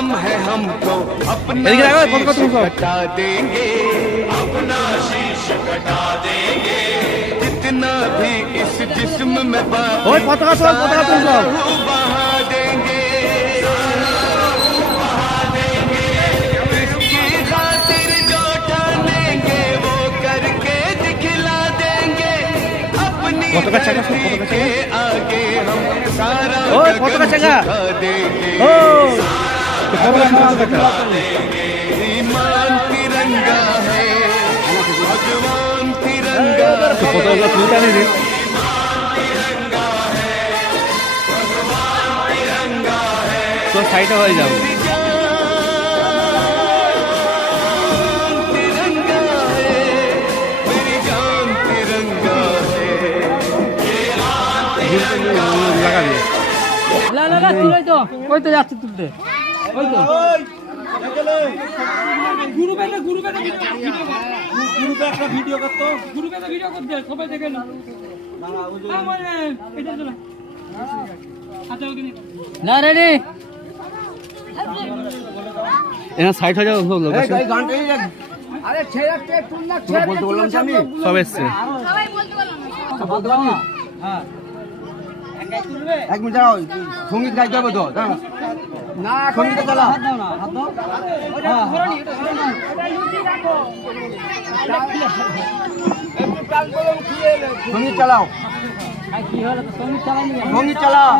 दम है हमको अपना शीश कटा देंगे, अपना शीश कटा देंगे। जितना भी इस जिस्म में बहा देंगे, इसकी खातिर जो ठानेंगे वो करके दिखला देंगे। अपनी धरती के आगे हम सारा गगन झुका देंगे। ईमान तिरंगा है, भगवान तिरंगा है, তো সাইডে হয়ে যাও। तिरंगा है, मेरी जान तिरंगा है। লাগা দিয়ে তুলে তো ওই তো যাচ্ছে তুলতে ওই তো গ্রুপে একটা ভিডিও করতে সবাই দেখে না না রে এখানে সাইড হয়ে যাও সব লোক আছে। আরে ছেড়ে তুল না বলতে বললাম যে আমি সব এসছে। সবাই বলতে বললাম না। হ্যাঁ এক মিনিট দাঁড়াও, সঙ্গীত গাইতে হবে তো না সঙ্গীত চালা, হাত দাও না হাত দাও ওটা ধরনি ওটা ধরনি ওটা লুচি রাখো একটু টান করে উঠিয়ে সঙ্গীত চালাও, কি হলো তো সঙ্গীত চালানি সঙ্গীত চালাও।